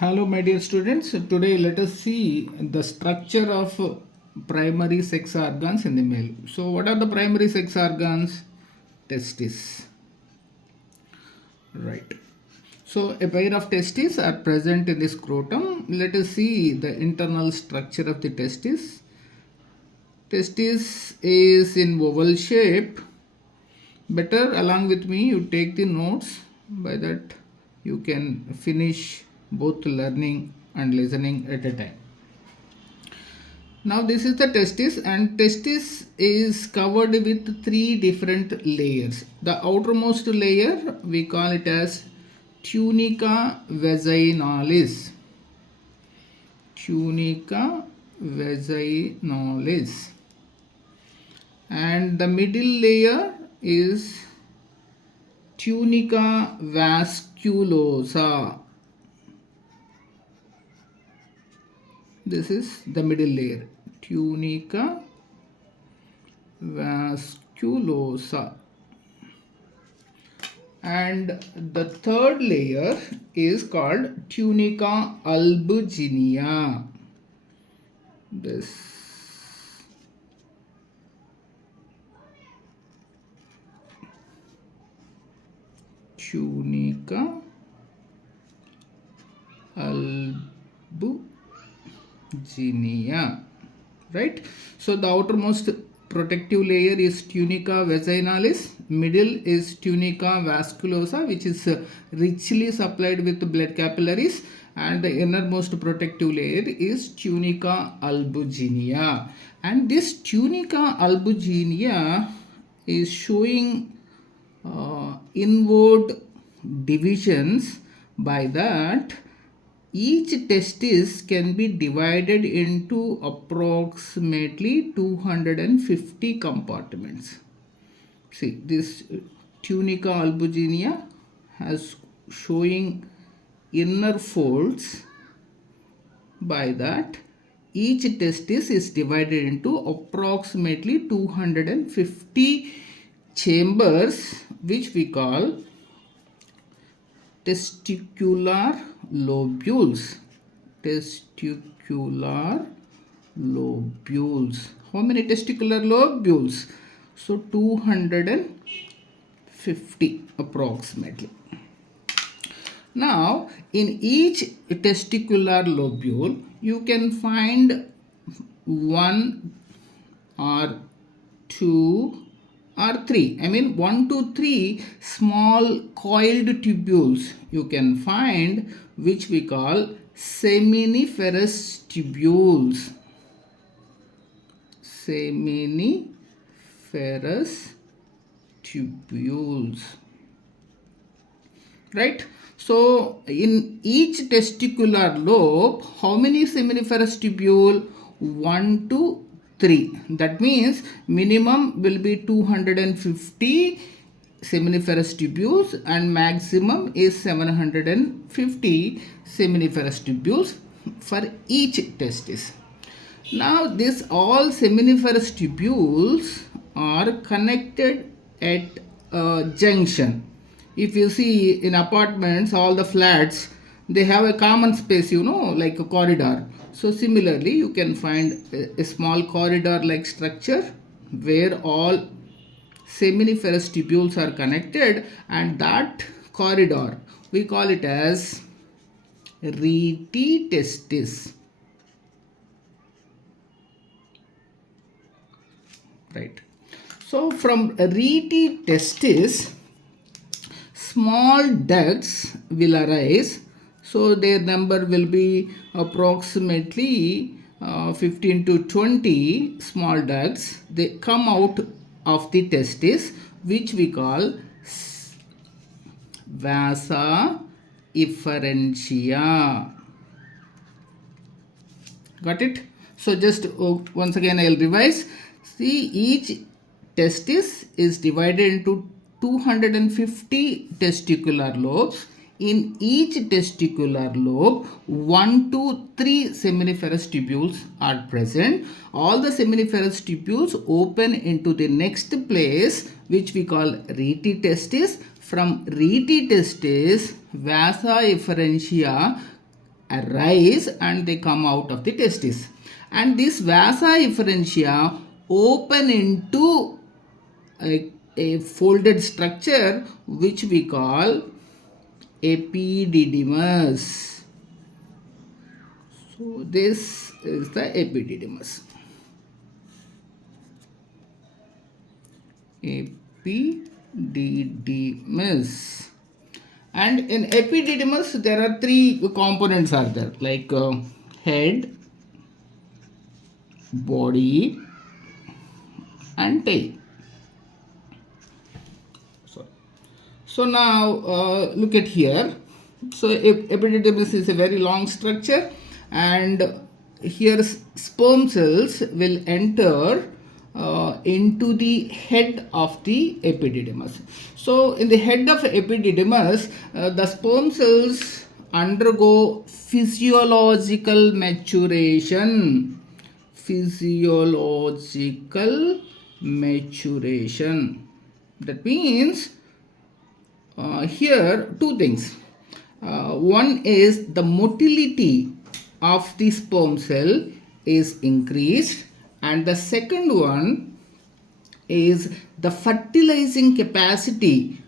Hello, my dear students. Today, let us see the structure of primary sex organs in the male. So, what are the primary sex organs? Testis. Right. So, a pair of testes are present in the scrotum. Let us see the internal structure of the testis. Testis is in oval shape. Better, along with me, you take the notes. By that, you can finish both learning and listening at a time. Now this is the testis, and testis is covered with three different layers. The outermost layer we call it as tunica vaginalis. Tunica vaginalis. And the middle layer is tunica vasculosa. This is the middle layer, tunica vasculosa. And the third layer is called tunica albuginea. This tunica albuginea, right? So the outermost protective layer is tunica vaginalis, middle is tunica vasculosa, which is richly supplied with blood capillaries, and the innermost protective layer is tunica albuginea. And this tunica albuginea is showing inward divisions. By that, each testis can be divided into approximately 250 compartments. See, this tunica albuginea has showing inner folds. By that, each testis is divided into approximately 250 chambers, which we call testicular lobules. Testicular lobules. How many testicular lobules? So 250 approximately. Now, in each testicular lobule, you can find one or two or three. I mean 1 to 3 small coiled tubules you can find, which we call seminiferous tubules. Seminiferous tubules. Right? So, in each testicular lobe, how many seminiferous tubule? 1 to 3. That means minimum will be 250 seminiferous tubules and maximum is 750 seminiferous tubules for each testis. Now, this all seminiferous tubules are connected at a junction. If you see in apartments, all the flats, they have a common space, like a corridor. So similarly, you can find a small corridor like structure where all seminiferous tubules are connected, and that corridor we call it as rete testis. Right. So from rete testis, small ducts will arise. So their number will be approximately 15 to 20 small ducts. They come out of the testis, which we call vasa efferentia. Got it? So just once again I'll revise. See, each testis is divided into 250 testicular lobes. In each testicular lobe, 1 to 3 seminiferous tubules are present. All the seminiferous tubules open into the next place, which we call rete testis. From rete testis, vasa efferentia arise and they come out of the testis. And this vasa efferentia open into a folded structure which we call epididymis. So this is the epididymis. Epididymis. And in epididymis there are three components are there, like head, body and tail. So now look at here. So epididymis is a very long structure, and here sperm cells will enter into the head of the epididymis. So in the head of epididymis, the sperm cells undergo physiological maturation. Physiological maturation. That means here two things. One is the motility of the sperm cell is increased, and the second one is the fertilizing capacity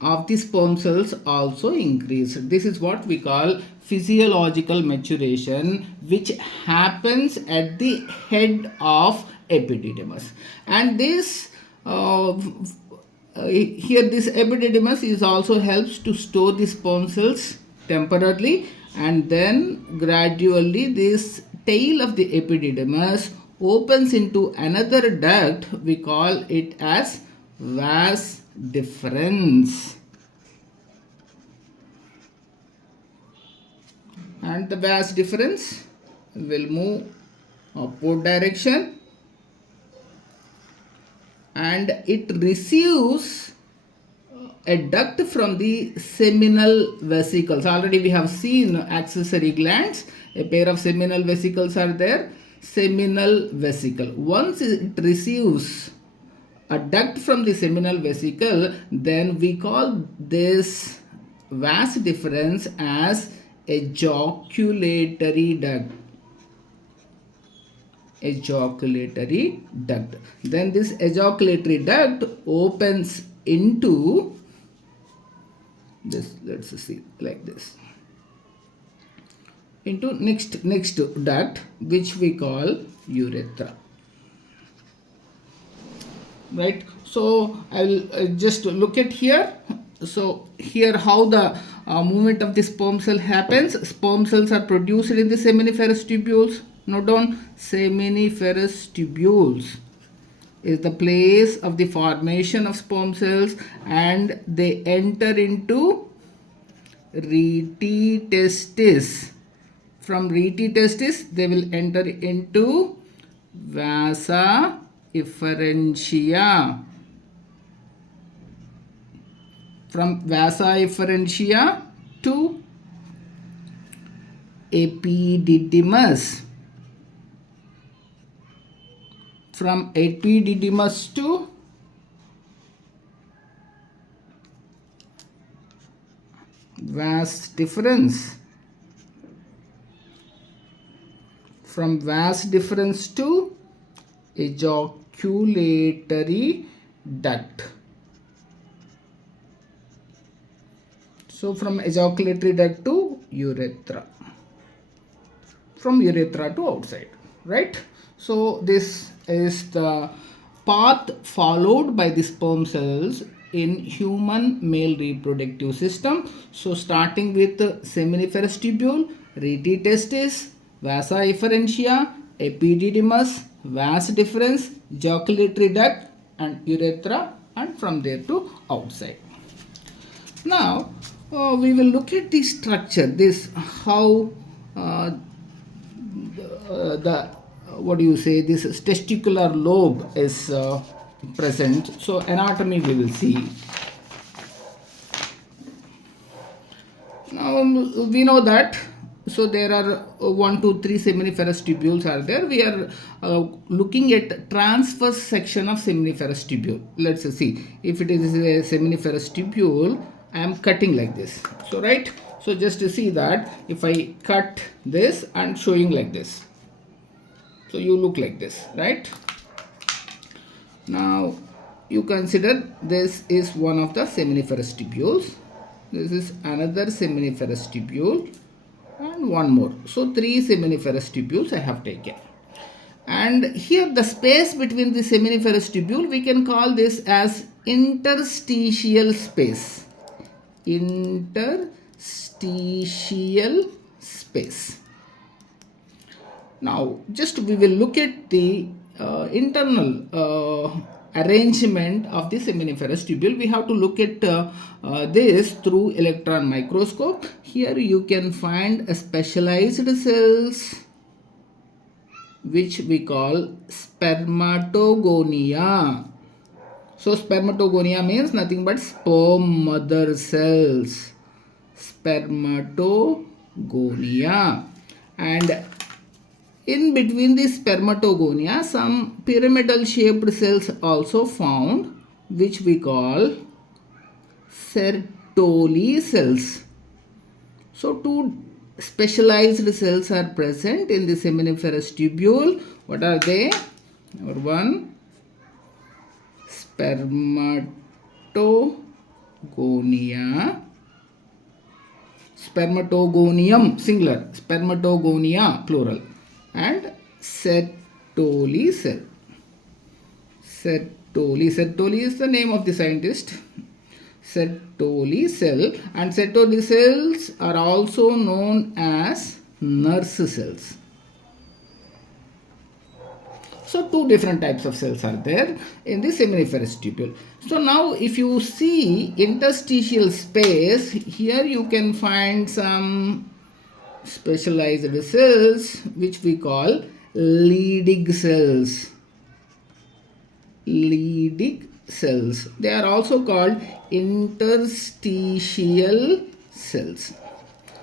of the sperm cells also increased. This is what we call physiological maturation, which happens at the head of epididymis. And this here this epididymis is also helps to store the sperm cells temporarily, and then gradually this tail of the epididymis opens into another duct. We call it as vas deferens. And the vas deferens will move upward direction, and it receives a duct from the seminal vesicles. Already we have seen accessory glands. A pair of seminal vesicles are there. Seminal vesicle. Once it receives a duct from the seminal vesicle, then we call this vas deferens as ejaculatory duct. Ejaculatory duct. Then this ejaculatory duct opens into this, let's see, like this, into next duct, which we call urethra. Right? So I'll just look at here. So here how the movement of the sperm cell happens. Sperm cells are produced in the seminiferous tubules. Note down, seminiferous tubules is the place of the formation of sperm cells, and they enter into rete testis. From rete testis they will enter into vasa efferentia. From vasa efferentia to epididymis. From epididymis to vas deferens. From vas deferens to ejaculatory duct. So from ejaculatory duct to urethra. From urethra to outside. Right? So this is the path followed by the sperm cells in human male reproductive system. So starting with seminiferous tubule, rete testis, vasa efferentia, epididymis, vas deferens, ejaculatory duct and urethra, and from there to outside. Now we will look at the structure, this how this testicular lobe is present. So anatomy we will see. Now we know that, so there are 1, 2, 3 seminiferous tubules are there. We are looking at transverse section of seminiferous tubule. Let's see, if it is a seminiferous tubule, I am cutting like this. So right, So just to see that, if I cut this and showing like this, so you look like this, right? Now you consider this is one of the seminiferous tubules, this is another seminiferous tubule, and one more. So 3 seminiferous tubules I have taken. And here the space between the seminiferous tubule, we can call this as interstitial space. Interstitial space. Now just we will look at the internal arrangement of the seminiferous tubule. We have to look at this through electron microscope. Here you can find a specialized cells which we call spermatogonia. So spermatogonia means nothing but sperm mother cells. Spermatogonia. And in between the spermatogonia, some pyramidal shaped cells also found, which we call Sertoli cells. So two specialized cells are present in the seminiferous tubule. What are they? Number 1, spermatogonia, spermatogonium singular, spermatogonia plural, and Sertoli cell. Sertoli is the name of the scientist. Sertoli cell, and Sertoli cells are also known as nurse cells. So two different types of cells are there in the seminiferous tubule. So now if you see interstitial space, here you can find some specialized cells which we call Leydig cells. Leydig cells. They are also called interstitial cells.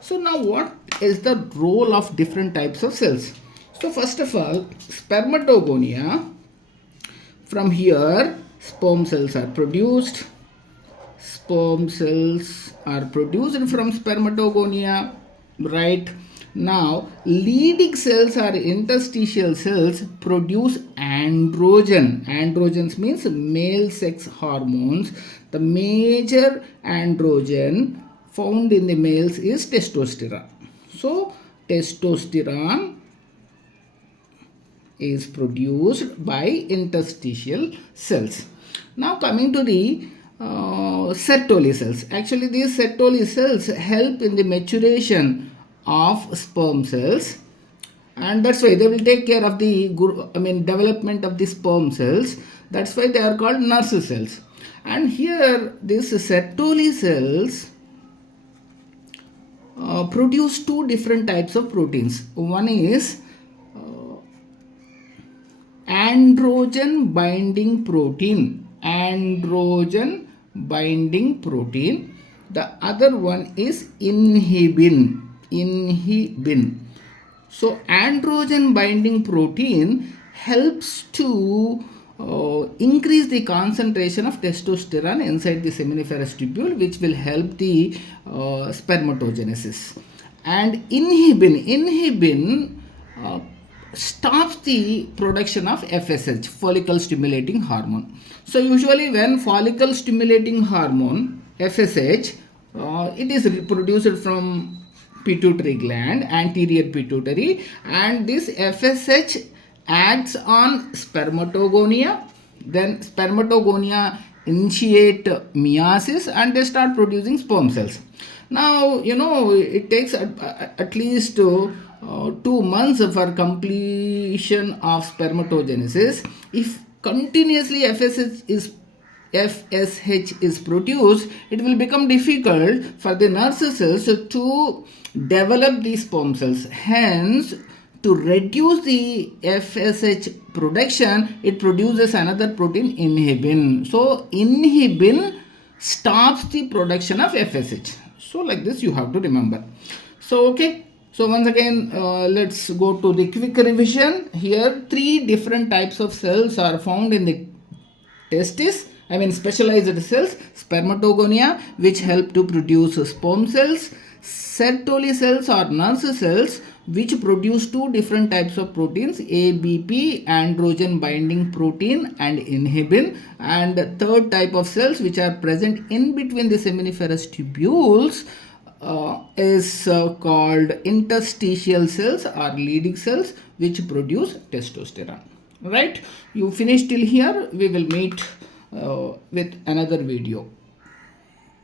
So now what is the role of different types of cells? So first of all, spermatogonia, from here sperm cells are produced. Sperm cells are produced from spermatogonia, right? Now, Leydig cells are interstitial cells produce androgen. Androgens means male sex hormones. The major androgen found in the males is testosterone. So, testosterone is produced by interstitial cells. Now, coming to the Sertoli cells. Actually, these Sertoli cells help in the maturation of sperm cells, and that's why they will take care of the development of the sperm cells. That's why they are called nurse cells. And here these Sertoli cells produce two different types of proteins. One is androgen binding protein. Androgen binding protein. The other one is inhibin. Inhibin. So androgen binding protein helps to increase the concentration of testosterone inside the seminiferous tubule, which will help the spermatogenesis. And inhibin stops the production of FSH, follicle stimulating hormone. So usually when follicle stimulating hormone FSH, it is produced from pituitary gland, anterior pituitary, and this FSH acts on spermatogonia. Then spermatogonia initiate meiosis and they start producing sperm cells. Now, it takes at least 2 months for completion of spermatogenesis. If continuously FSH is produced, it will become difficult for the nurse cells to develop these sperm cells. Hence, to reduce the FSH production, it produces another protein, inhibin. So, inhibin stops the production of FSH. So, like this you have to remember. So, okay. So, once again, let's go to the quick revision. Here, 3 different types of cells are found in the testis. Specialized cells, spermatogonia, which help to produce sperm cells. Sertoli cells are nurse cells which produce two different types of proteins, ABP, androgen binding protein, and inhibin. And the third type of cells which are present in between the seminiferous tubules is called interstitial cells or Leydig cells which produce testosterone. Right? You finished till here. We will meet with another video.